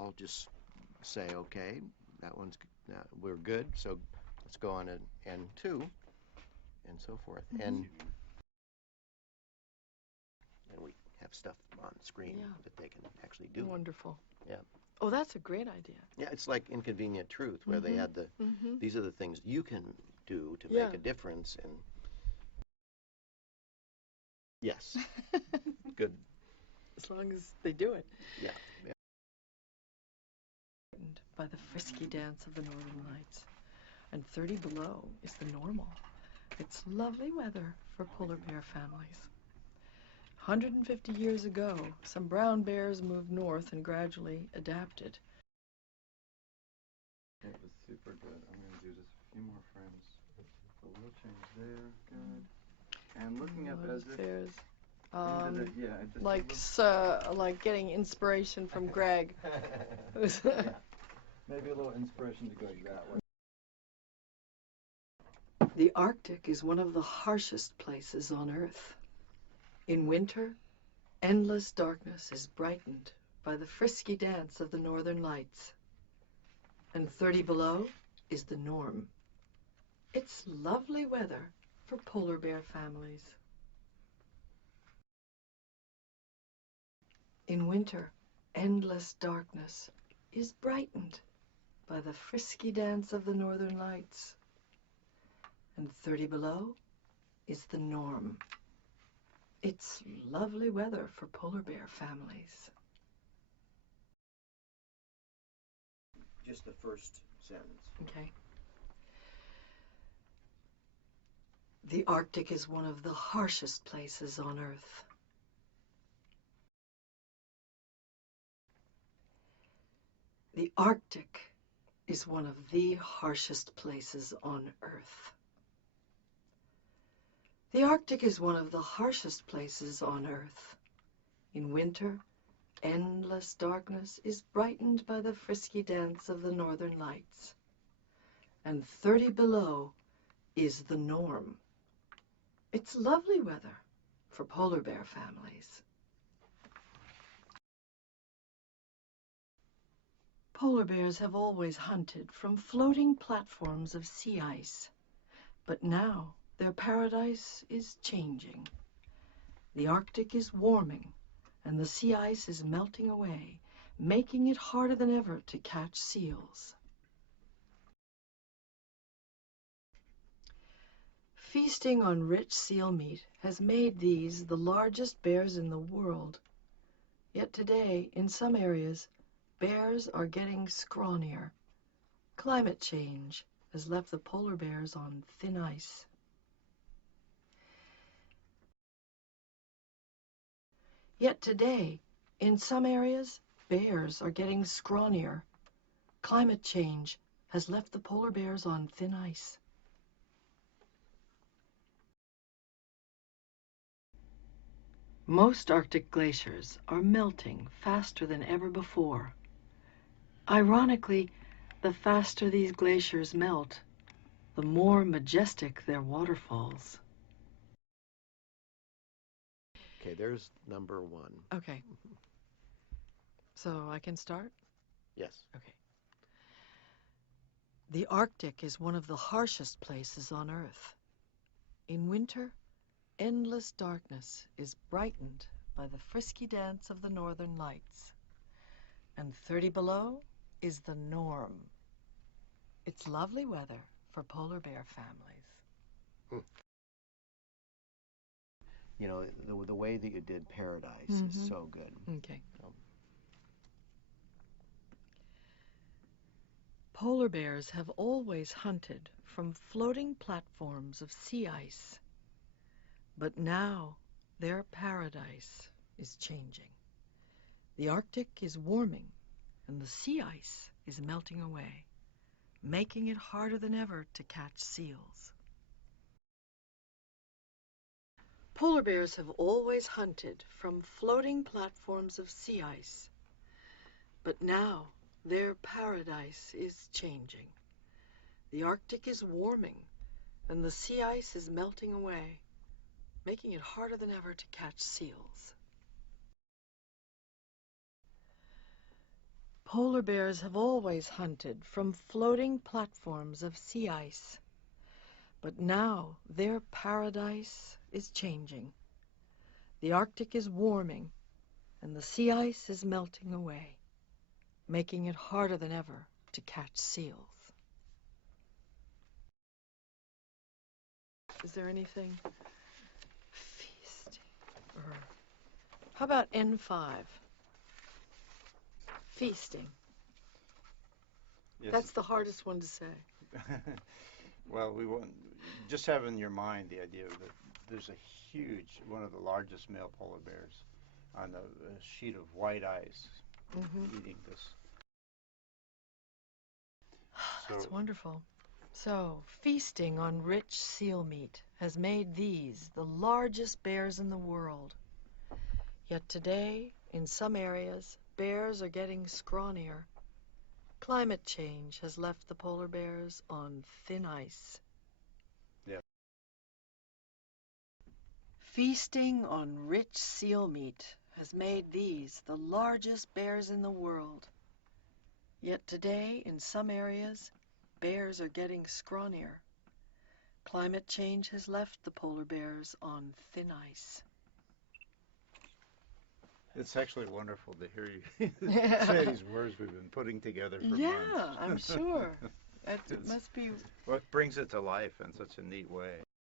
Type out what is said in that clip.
I'll just say, okay, that one's we're good, so let's go on to N2, and so forth. And we have stuff on the screen that they can actually do. Wonderful. Yeah. Oh, that's a great idea. Yeah, it's like Inconvenient Truth, where they had the, these are the things you can do to make a difference. And yes, good. As long as they do it. Yeah. Yeah. By the frisky dance of the northern lights. And 30 below is the normal. It's lovely weather for polar bear families. 150 years ago, some brown bears moved north and gradually adapted. It was super good. I'm going to do just a few more frames. A little change there. Good. And looking up as if... Bears. Just like getting inspiration from Greg. yeah. Maybe a little inspiration to go that way. The Arctic is one of the harshest places on Earth. In winter, endless darkness is brightened by the frisky dance of the northern lights. And 30 below is the norm. It's lovely weather for polar bear families. In winter, endless darkness is brightened by the frisky dance of the northern lights. And 30 below is the norm. It's lovely weather for polar bear families. Just the first sentence. Okay. The Arctic is one of the harshest places on Earth. The Arctic is one of the harshest places on Earth. The Arctic is one of the harshest places on Earth. In winter, endless darkness is brightened by the frisky dance of the northern lights. And 30 below is the norm. It's lovely weather for polar bear families. Polar bears have always hunted from floating platforms of sea ice, but now their paradise is changing. The Arctic is warming, and the sea ice is melting away, making it harder than ever to catch seals. Feasting on rich seal meat has made these the largest bears in the world. Yet today, in some areas, bears are getting scrawnier. Climate change has left the polar bears on thin ice. Yet today, in some areas, bears are getting scrawnier. Climate change has left the polar bears on thin ice. Most Arctic glaciers are melting faster than ever before. Ironically, the faster these glaciers melt, the more majestic their waterfalls. Okay, there's number 1. Okay. So I can start? Yes. Okay. The Arctic is one of the harshest places on Earth. In winter, endless darkness is brightened by the frisky dance of the northern lights. And 30 below is the norm. It's lovely weather for polar bear families. You know, the way that you did Paradise is so good. Okay. Polar bears have always hunted from floating platforms of sea ice. But now their paradise is changing. The Arctic is warming, and the sea ice is melting away, making it harder than ever to catch seals. Polar bears have always hunted from floating platforms of sea ice. But now their paradise is changing. The Arctic is warming, and the sea ice is melting away, making it harder than ever to catch seals. Polar bears have always hunted from floating platforms of sea ice. But now their paradise is changing. The Arctic is warming, and the sea ice is melting away, making it harder than ever to catch seals. Is there anything? Feasting. Or how about N5? Feasting. Yes. That's the hardest one to say. Well, we want just have in your mind the idea that there's a huge, one of the largest male polar bears on a sheet of white ice eating this. That's So, wonderful. So, feasting on rich seal meat has made these the largest bears in the world. Yet today, in some areas, bears are getting scrawnier. Climate change has left the polar bears on thin ice. yeah. Feasting on rich seal meat has made these the largest bears in the world. Yet today, in some areas, bears are getting scrawnier. Climate change has left the polar bears on thin ice. It's actually wonderful to hear you say these words we've been putting together for months. Yeah, I'm sure. It It's must be. what brings it to life in such a neat way.